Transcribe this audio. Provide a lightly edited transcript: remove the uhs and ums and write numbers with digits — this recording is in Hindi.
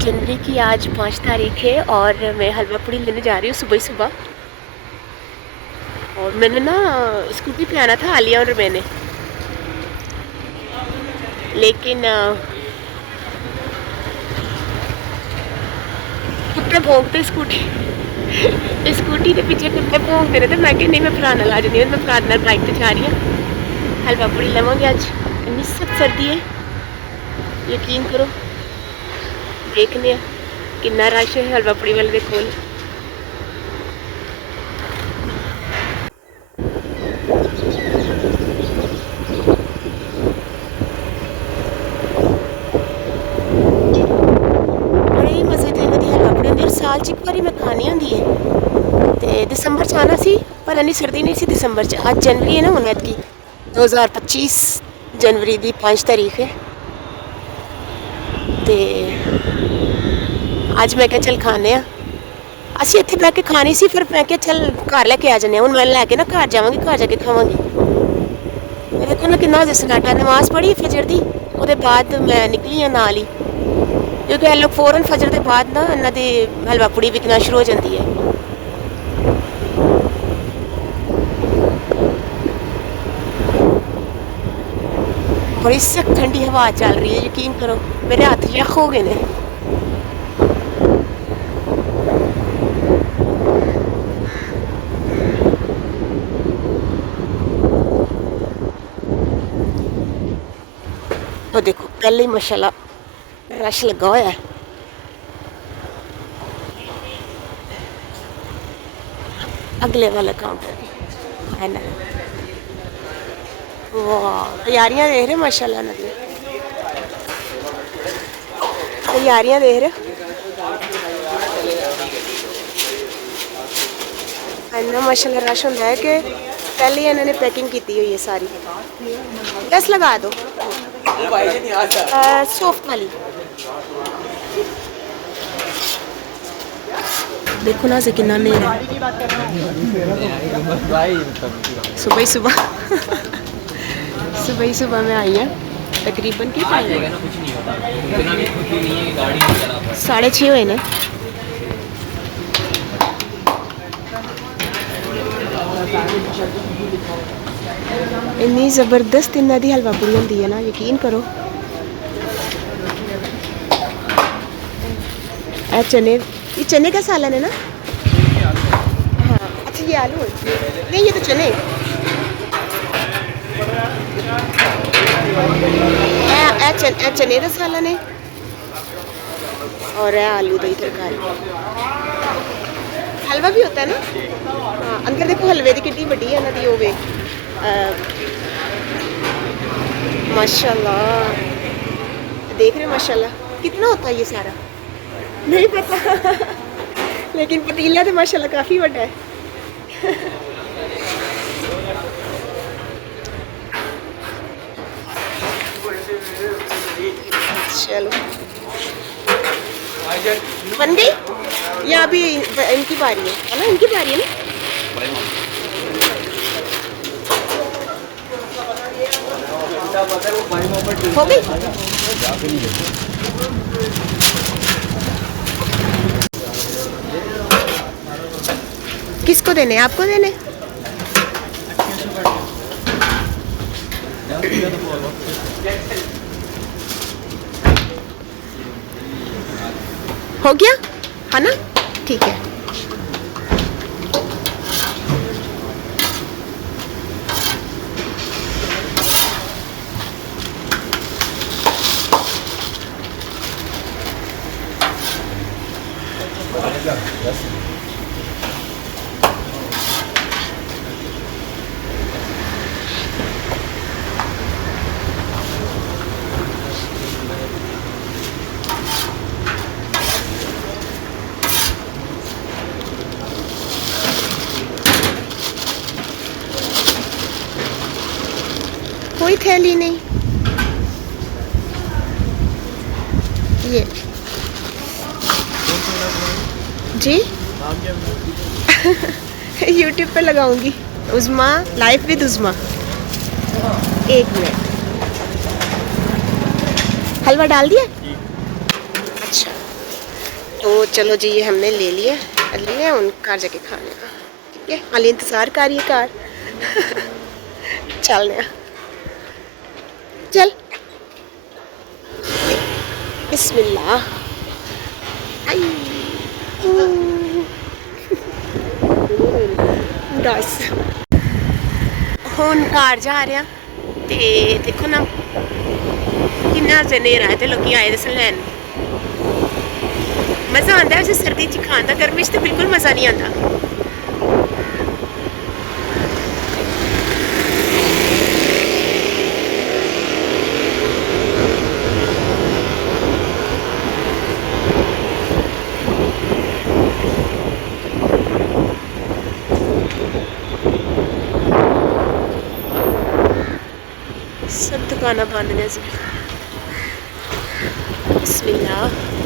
जनवरी की आज 5 तारीख है और मैं हलवा पूड़ी लेने जा रही हूँ सुबह सुबह। और मैंने ना स्कूटी पे आना था, आलिया और मैंने, लेकिन कुत्ते भौंकते स्कूटी स्कूटी के पीछे कुत्ते भौंकते रहे थे। मैं कि नहीं, मैं पुराना ला जानी हूँ, मैं पुराना बाइक पे जा रही हूँ। हलवा पूड़ी लवांगे आज। इतनी सख्त सर्दी है, यकीन करो। देखने कितना रश है हलवा पूड़ी वाले दे कोल। बड़े मजे थे इन्हों दी हलवा पूड़ी होंदी, साल च एक बारी मैं खानी होंदी है। ते दिसंबर च आना सी, पर इन्नी सर्दी नहीं सी दिसंबर च। आज जनवरी है ना, हुन ऐतकी 2025 जनवरी दी 5 तारीख है। ते आज मैं क्या चल खाने आ। ਅਸੀਂ ਇੱਥੇ ਬੈ ਕੇ ਖਾਣੀ ਸੀ, ਫਿਰ ਮੈਂ ਕਿਹਾ ਚੱਲ ਘਰ ਲੈ ਕੇ ਆ ਜੰਨੇ। ਹੁਣ ਮੈਂ ਲੈ ਕੇ ਨਾ ਘਰ ਜਾਵਾਂਗੀ, ਘਰ ਜਾ ਕੇ ਖਾਵਾਂਗੀ। ਮੈਂ ਦੇਖੋ ਨਾ ਕਿੰਨਾ ਵਜੇ ਸਨਾਟਾ, ਨਮਾਜ਼ ਪੜ੍ਹੀ ਫਜਰ ਦੀ, ਉਹਦੇ ਬਾਅਦ ਮੈਂ ਨਿਕਲੀ ਆ ਨਾਲ ਹੀ, ਕਿਉਂਕਿ ਇਹ ਲੋਕ ਫੌਰਨ ਫਜਰ ਦੇ ਬਾਅਦ ਨਾ ਇਹਨਾਂ ਦੀ ਹਲਵਾ ਪੂੜੀ ਵਿਕਣਾ ਸ਼ੁਰੂ ਹੋ ਜਾਂਦੀ ਹੈ। बड़ी सख्त ठंडी हवा चल रही है, यकीन करो मेरे हाथ यख हो गए ने। तो देखो पहले ही माशाल्लाह रश लगा हुआ है। अगले वाला काउंटर है ना। वाह, तैयारियां देख रहे माशाल्लाह ना, तैयारियां देख रहे इन्ना माशाल्लाह रश होंदा है कि पहले ही इन्होंने पैकिंग की हुई है सारी। दस लगा दो सॉफ्ट वाली। देखो ना से कितना नेरा सुबह ही सुबह सुबह ही सुबह में आई है। तकरीबन के 6:30 हुए ने। इन्नी जबरदस्त इन्ना दी हलवा पूड़ी होंदी है ना, यकीन करो। चने, ये चने का सालन है ना। हाँ अच्छा, ये आलू है नहीं, ये तो चने। चने का सालन है और आलू दही तरकारी। हलवा भी होता है ना। हाँ, अंदर देखो हलवे की कितनी बड़ी है ना दी होवे। माशाल्लाह, देख रहे हो माशाल्लाह कितना होता है ये सारा, नहीं पता लेकिन पतीला तो माशाल्लाह काफ़ी बड़ा है। चलो बन गई या अभी इनकी बारी है ना, इनकी बारी है ना। हो गई। किसको देने, आपको देने? हो गया है ना, ठीक है। कोई थैली नहीं ये जी। यूट्यूब पे लगाऊंगी, उज़मा लाइफ विद उज़मा। 1 मिनट। हलवा डाल दिया? अच्छा। तो चलो जी, ये हमने ले लिया उन घर जाके खाने का। ठीक है, हाल इंतजार कर रही है कार। चल रहे चल, बिस्मिल्लाह। दस ਹੁਣ ਘਰ ਜਾ ਰਿਹਾ ਤੇ ਦੇਖੋ ਨਾ ਕਿੰਨਾ ਹਨੇਰਾ ਹੈ ਤੇ ਲੋਕੀ ਆਏ ਦੇ ਸਨ ਲੈਣ। ਮਜ਼ਾ ਆਉਂਦਾ ਵੈਸੇ ਸਰਦੀ 'ਚ ਖਾਣ ਦਾ, ਗਰਮੀ 'ਚ ਤਾਂ ਬਿਲਕੁਲ ਮਜ਼ਾ ਨਹੀਂ ਆਉਂਦਾ। सब दुकाना बंद ने जी। बिस्मिल्लाह।